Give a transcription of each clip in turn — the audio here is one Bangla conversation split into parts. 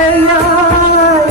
এই আমার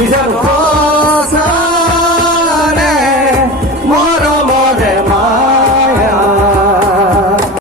你在何？